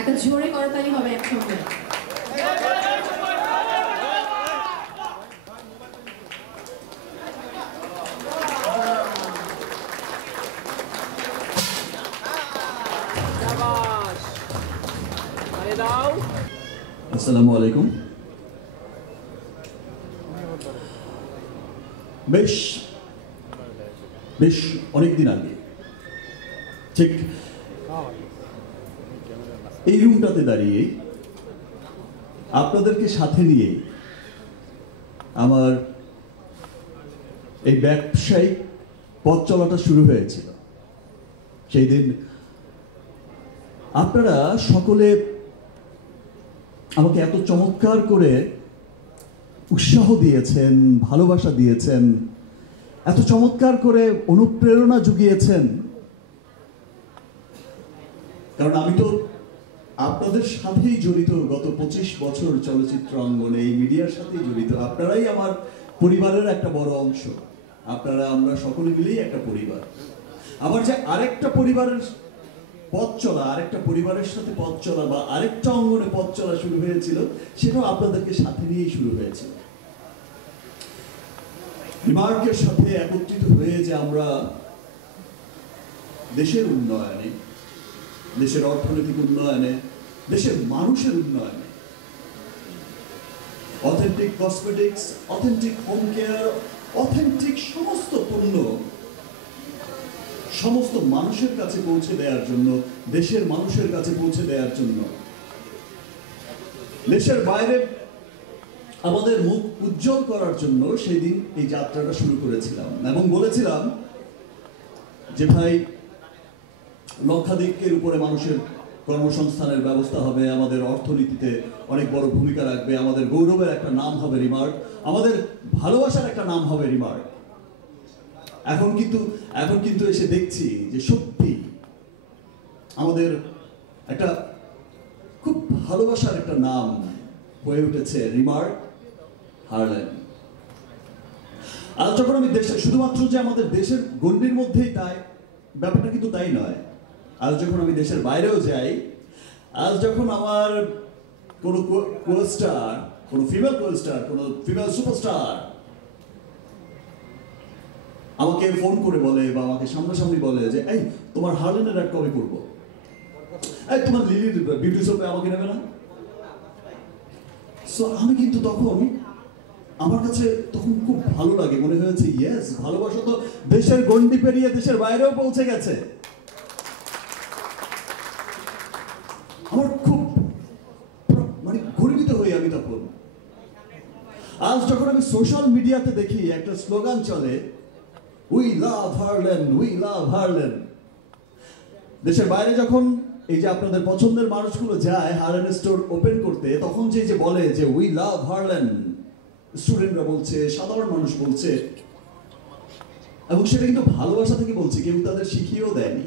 একটা জোরে করতালি হবে একসঙ্গে। আসসালামু আলাইকুম। বেশ অনেকদিন আগে ঠিক এই রুমটাতে দাঁড়িয়ে আপনাদেরকে সাথে নিয়ে আমার এই ব্যবসায়িক পথ চলাটা শুরু হয়েছিল। সেই দিন আপনারা সকলে আমাকে এত চমৎকার করে উৎসাহ দিয়েছেন, ভালোবাসা দিয়েছেন, এত চমৎকার করে অনুপ্রেরণা জুগিয়েছেন, কারণ আমি তো আপনাদের সাথেই জড়িত। গত 25 বছর চলচ্চিত্র অঙ্গনে এই মিডিয়ার সাথেই জড়িত। আপনারাই আমার পরিবারের একটা বড় অংশ। আপনারা আমরা সকলে মিলেই একটা পরিবার। আমার যে আরেকটা পরিবারের পথ চলা, আরেকটা পরিবারের সাথে পথ চলা বা আরেকটা অঙ্গনে পথ চলা শুরু হয়েছিল, সেটাও আপনাদেরকে সাথে নিয়েই শুরু হয়েছিল। রিমার্কের সাথে একত্রিত হয়ে যে আমরা দেশের উন্নয়নে, দেশের অর্থনৈতিক উন্নয়নে, দেশের মানুষের উন্নয়নে authentic cosmetics, authentic home care, authentic সমস্ত পণ্য সমস্ত মানুষের কাছে পৌঁছে দেওয়ার জন্য, দেশের মানুষের কাছে পৌঁছে দেওয়ার জন্য, দেশের বাইরে আমাদের মুখ উজ্জ্বল করার জন্য সেদিন এই যাত্রাটা শুরু করেছিলাম এবং বলেছিলাম যে ভাই, লক্ষাধিকের উপরে মানুষের কর্মসংস্থানের ব্যবস্থা হবে, আমাদের অর্থনীতিতে অনেক বড় ভূমিকা রাখবে, আমাদের গৌরবের একটা নাম হবে রিমার্ক, আমাদের ভালোবাসার একটা নাম হবে রিমার্ক। এখন কিন্তু এসে দেখছি যে সত্যি আমাদের একটা খুব ভালোবাসার একটা নাম হয়ে উঠেছে রিমার্ক হারল্যান্ড। আর যখন আমি শুধুমাত্র যে আমাদের দেশের গণ্ডির মধ্যেই তাই ব্যাপারটা কিন্তু তাই নয়। আজ যখন আমি দেশের বাইরেও যাই, আজ যখন আমার কোনো কোস্টার, কোনো ফিমেল কোস্টার, কোনো ফিমেল সুপারস্টার আমাকে ফোন করে বলে বা আমাকে সামনাসামনি বলে যে এই তোমার হারল্যান্ডের অ্যাড কবে করবো, এই তোমার লিলির বিউটি শপে আমাকে নেবে না? সো আমি কিন্তু তখন আমার কাছে তখন খুব ভালো লাগে, মনে হয়েছে ইয়েস, ভালোবাসা তো দেশের গণ্ডি পেরিয়ে দেশের বাইরেও পৌঁছে গেছে। আমার খুব মানে গর্বিত হই আমি তখন। আজ যখন আমি সোশ্যাল মিডিয়াতে দেখি একটা স্লোগান চলে, we love Harland, we love Harland. দেশের বাইরে যখন এই যে আপনাদের পছন্দের মানুষগুলো যায় হারল্যান্ড স্টোর ওপেন করতে, তখন যে বলে যে উই লাভ হারল্যান্ড, স্টুডেন্টরা বলছে, সাধারণ মানুষ বলছে, এবং সেটা কিন্তু ভালোবাসা থেকে বলছে, কেউ তাদের শিখিয়েও দেয়নি।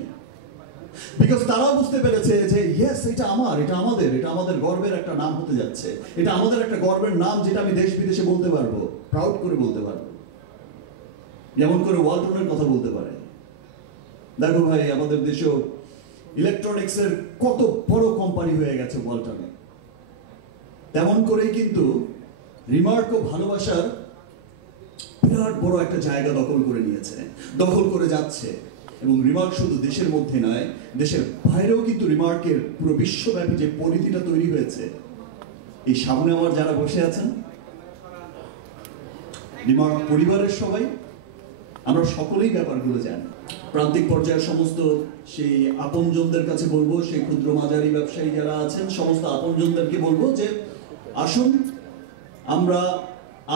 বিকজ তারাও বুঝতে পেরেছে যে ইয়েস, এটা আমার, এটা আমাদের, এটা আমাদের গর্বের একটা নাম হতে যাচ্ছে, এটা আমাদের একটা গর্বের নাম যেটা আমি দেশ বিদেশে বলতে পারবো, প্রাউড করে বলতে পারবো, যেমন করে ওয়ালটনের কথা বলতে পারে। দেখো ভাই, আমাদের দেশেও ইলেকট্রনিক্সের কত বড় কোম্পানি হয়ে গেছে ওয়ালটনে, তেমন করেই কিন্তু রিমার্কও ভালোবাসার বিরাট বড় একটা জায়গা দখল করে নিয়েছে, দখল করে যাচ্ছে। এবং রিমার্ক শুধু দেশের মধ্যে নয়, দেশের বাইরেও কিন্তু রিমার্কের পুরো বিশ্বব্যাপী যে পরিধিটা তৈরি হয়েছে, এই সামনে আমার যারা বসে আছেন রিমার্ক পরিবারের সবাই, আমরা সকলেই ব্যাপারগুলো জানি। প্রান্তিক পর্যায়ের সমস্ত সেই আপনজনদের কাছে বলবো, সেই ক্ষুদ্র মাঝারি ব্যবসায়ী যারা আছেন, সমস্ত আপনজনদেরকে বলবো যে আসুন আমরা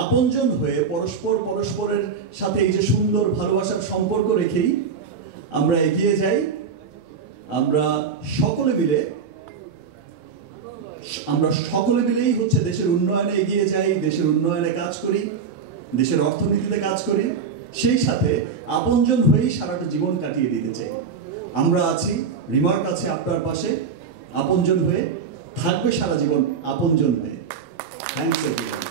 আপনজন হয়ে পরস্পরের সাথে এই যে সুন্দর ভালোবাসার সম্পর্ক রেখেই আমরা এগিয়ে যাই। আমরা সকলে মিলেই হচ্ছে দেশের উন্নয়নে এগিয়ে যাই, দেশের উন্নয়নে কাজ করি, দেশের অর্থনীতিতে কাজ করি, সেই সাথে আপনজন হয়েই সারাটা জীবন কাটিয়ে দিতে চাই। আমরা আছি, রিমার্ক আছে আপনার পাশে, আপনজন হয়ে থাকবে সারা জীবন আপনজন হয়ে। Thanks everyone.